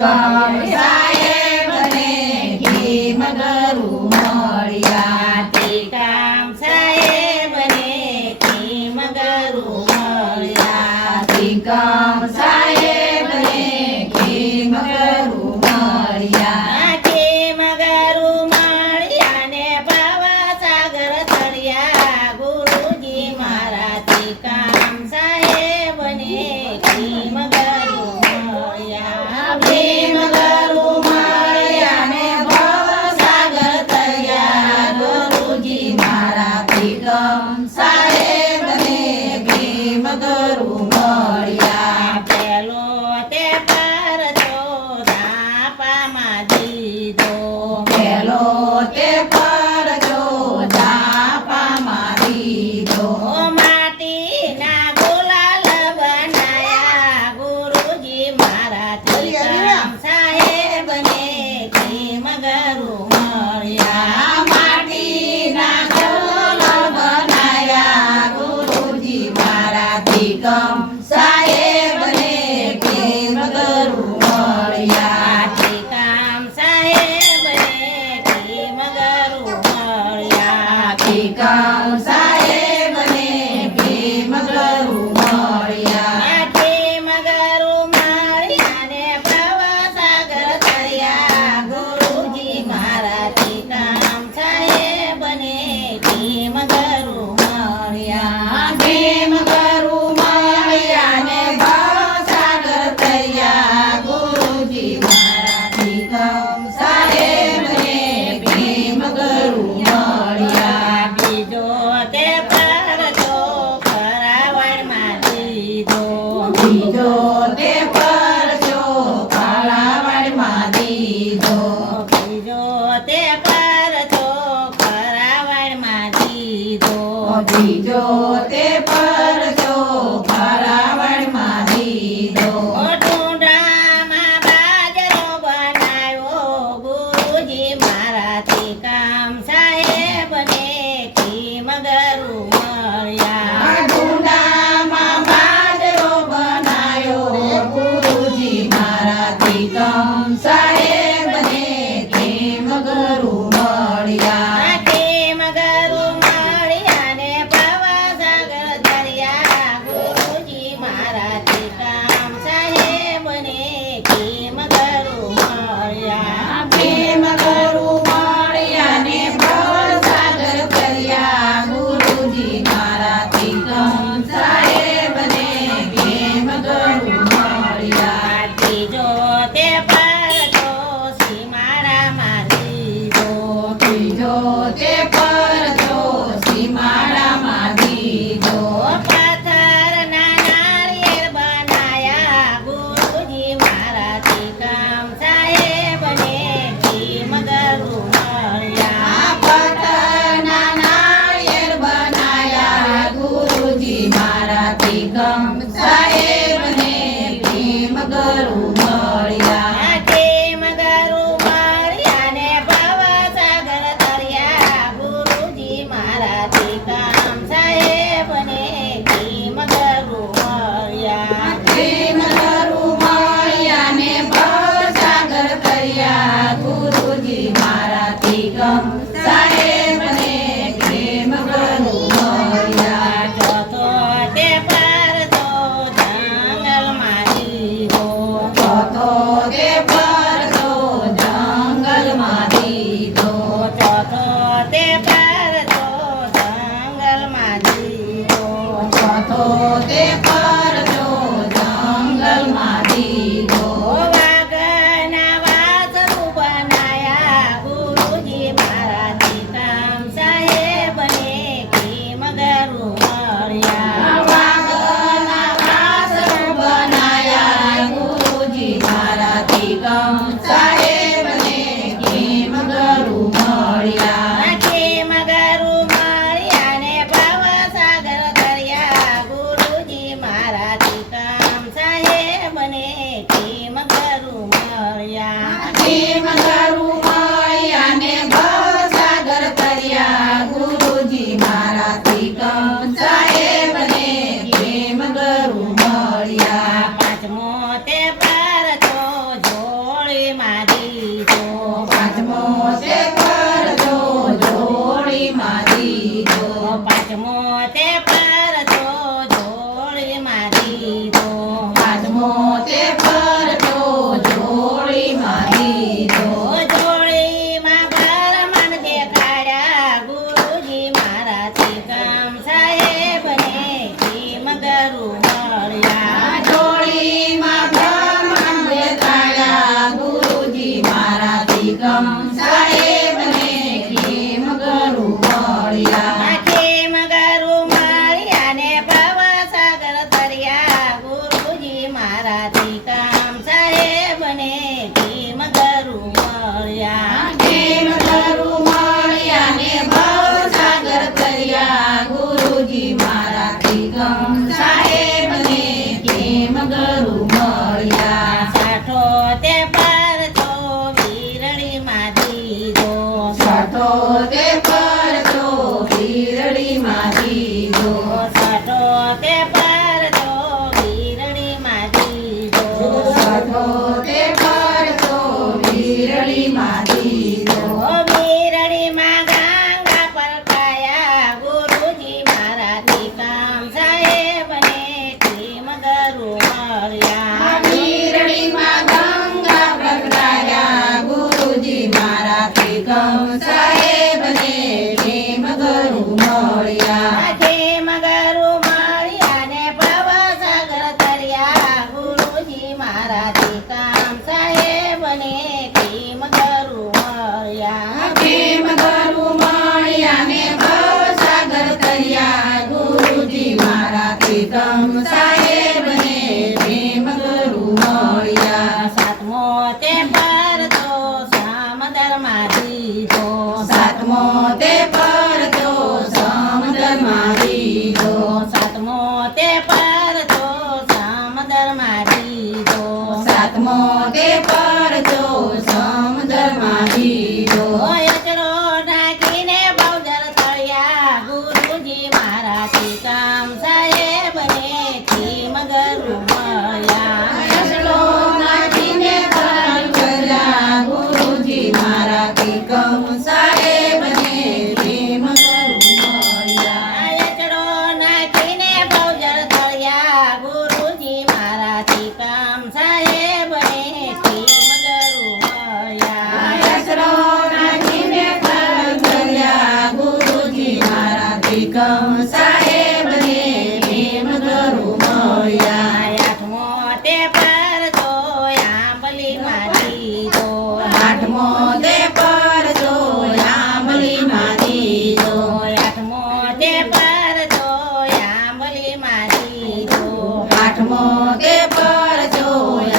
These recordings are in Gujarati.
કમ સાહેબને ભીમ ગરુ મળ્યા. ટીકમ સાહેબને ભીમ ગરુ મળ્યા. ટીકમ સાહેબને ભીમ ગરુ મળ્યા. ભીમ ગરુ મળ્યા ને ભવસાગર તળ્યા. ગુરુજી મારા ટીકમ સાહેબને ભીમ ગરુ મળ્યા. ભીમ ગરુ મળ્યા ને ભવસાગર તર્યા. ગુરુજી મારા ટીકમ સાહેબને ભીમ ગરુ મળ્યા. પેલો તે પરચો ધાપામાં દીધો. પેલો તે પરચો ધાપામાં દીધો. માટીના ગુલાલ બનાયા. ગુરુજી મારા ટીકમ સાહેબને ભીમ ગરુ મળ્યા. માટીના ગોલ બનાયા. ગુરુજી મારા ટીકમ સાહેબને ભીમ ગરુ મળ્યા. ટીકમ સાહેબને ભીમ ગરુ મળ્યા. ટીકમ સાહેબને ભીમ ગરુ મળ્યા. ભીમ ગરુ મળ્યા ને ભવસાગર તર્યા. ગુરુજી મારા ટીકમ સાહેબને ભીમ ગરુ મળ્યા. ભીમ ગરુ મળ્યા ને ભવસાગર તર્યા. ગુરુજી મારા ટીકમ સાહેબને ભીમ ગરુ મળ્યા. બીજો તે પરચો કરાવણમાં દીધો. બીજો તે પરચો કાળાવડમાં દીધો. બીજો તે પરચો કરાવણમાં દીધો. બીજો તે પરચો કાળાવડમાં દીધો. ટુંડામાં બાજરો બનાવ્યો. ગુરુજી મારા ટીકમ સાહેબને ભીમ ગરુ મળ્યા. ડુંડામાં બાજરો બનાયો. ગુરુજી મારા ટીકમ સાહેબને ભીમ ગરુ મળ્યા. ભીમ ગરુ મળ્યા ને ભવસાગર તર્યા. ગુરુજી મારા ટીકમ સાહેબને ભીમ ગરુ મળ્યા. ભીમ ગરુ મળ્યા ને ભવસાગર કર્યા. ગુરુજી મારા ટીકમ સાહેબને ભીમ ગરુ મળ્યા. ત્રીજો તે પરચો સીમાડામાં દીધો. ત્રીજો તે પરચો સીમાડામાં દીધો. પથ્થરના નાળિયેર બનાયા. ગુરુજી મારા ટીકમ સાહેબને ભીમ ગરુ મળ્યા. પથ્થરના નાળિયેર બનાયા. ગુરુજી મારા ટીકમ સાહેબને ભીમ ગરુ મળ્યા. ભીમ ગરુ મળ્યા ને ભવસાગર તર્યા. ગુરુજી મારા ટીકમ સાહેબને ભીમ ગરુ મળ્યા. ભીમ ગરુ મળ્યા ને ભવસાગર કર્યા. ગુરુજી મારા ટીકમ સાહેબને ભીમ ગરુ મળ્યા. ચોથો તે પરચો જંગલમાં દીધો. ચોથો તે પરચો જંગલમાં દીધો. ચોથો તે પરચો જંગલમાં દીધો. ચોથો તે પરચો જંગલમાં દીધો. વાઘના વાસરું બનાયા. ગુરુજી મારા ટીકમ સાહેબને ભીમ ગરુ મળ્યા. વાઘના વાસણ બનાયા. ગુરુજી મારા ટીકમ સાહેબને ભીમ ગરુ મળ્યા. ભીમ ગરુ મળ્યા ને ભવસાગર તર્યા. ગુરુજી કમ સાહેબને કેમ ગરુ મળ્યા સાઠો તે પર તો વીરડીમાં દીધો સાઠો તે પર તો વીરડીમાં દીધો સાઠો તે પર તો વીરડીમાં દીધો સાઠો તે પર તો વીરડીમાં દીધો વીરડીમાં ગંગા પલટાયા ગુરુજી મારાથી કામ સાહેબને કેમ ગરુ મળ્યા વીરડીમાં ગંગા પ્રગટાયા ગુરુજી મારાથી કમ સાહેબને કેમ ગરુ મળ્યા કેમ ગરુ મળ્યા ને ભવસાગર તર્યા ગુરુજી મારાથી કામ સાહેબને કેમ ગરુ મળ્યા કેમ ગરુ મળ્યા ને ભવસાગર તર્યા ગુરુજી મારાથી કમ સાહેબને કેમ ગરુ મળ્યા સાતમો તે પર તો સામદરમાં દીધો સાતમો તે પર તો સમુદ્રમાં દીધો સાતમો તે પર તો સામદરમાં દીધો સાતમો તે પર તો સમુદ્રમાં દીધો અચરો નાખીને બહુજર તળ્યા ગુરુજી મારાથી કામ સાહેબને કેમ ગરુ મળ્યા અસલો નાખીને તળ કર્યા ગુરુજી મારાથી કમ સાહેબને કેમ ગરુ મળ્યા અચરો નાખીને બહુજર તળ્યા ગુરુજી મારાથી કામ સાહેબને કેમ ગરુ મળ્યા અસલો નાખીને તળ કર્યા ગુરુજી મારાથી કમ સાહેબને કેમ ગરુ મળ્યા આઠમો તે પર તો આંબલીમાં દીધો આઠમો તે પર તો આંબલીમાં દીધો આઠમો તે પર તો આંબલીમાં દીધો આઠમો તે પર તો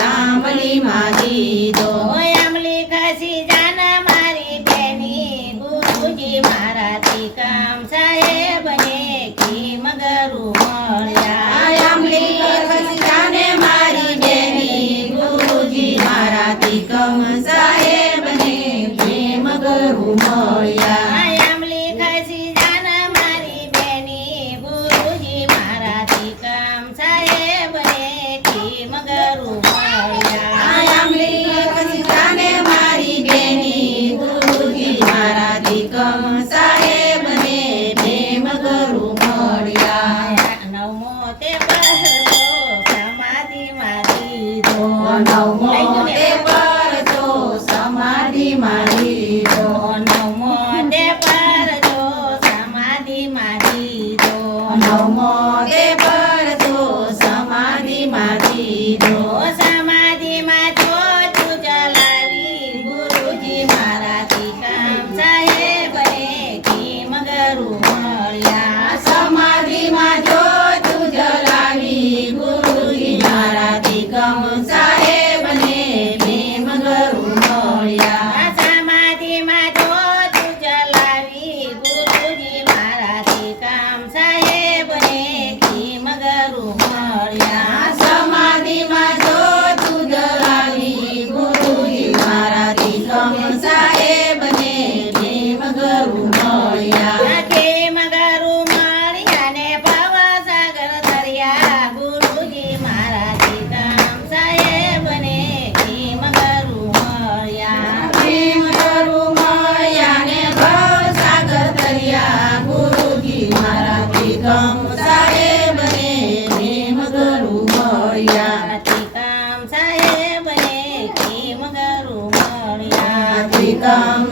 આંબલીમાં દીધો આંબલી ખસી જાન મારી બેની ગુરુજી મારાથી કામ સાહેબને કેમ ગરુ મળ્યા આંબલી ખસી મારી બેની ગુરુજી મારાથી કમ સાહેબને કેમ ગરુ મળ્યા આંબલી ખસી જાન મારી બેની ગુરુજી મારાથી કામ સાહેબને કેમ ગરુ મળ્યા આંબલી ખસી મારી બેની ગુરુજી મારાથી કમ સાહેબને કેમ ગરુ મળ્યા નવમો તે પર તો સમાધિમાં દીધો નવમો તે પર તો સમાધિમાં દીધો નવમો તે પર તો સમાધિમાં દીધો નવમો તે પર તો સમાધિમાં દીધો સમાધિમાં ચોથું જલાવી ગુરુજી મારાથી કામ સાહેબને કેમ ગરુ મળ્યા સમાધિમાં જોતું જલાવી ગુરુજી મારાથી કમ સાહેબને કેમ ગરુ મળ્યા સમાધિમાં ચોથું જલાવી ગુરુજી મારાથી કામ સાહેબને કેમ ગરુ મળ્યા સમાધિમાં જોતું જલાવી ગુરુજી મારાથી કમ સાહેબને કેમ ગરુ મળ્યા કેમ ગરુ મળ્યા ને ભવસાગર તર્યા ગુરુજી મારાથી કામ સાહેબને કેમ ગરુ મળ્યા કેમ ગરુ મળ્યા ને ભવસાગર તર્યા ગુરુજી મારાથી કમ સાહેબને કેમ ગરુ મળ્યા કામ સાહેબને કેમ ગરુ મળ્યા કમ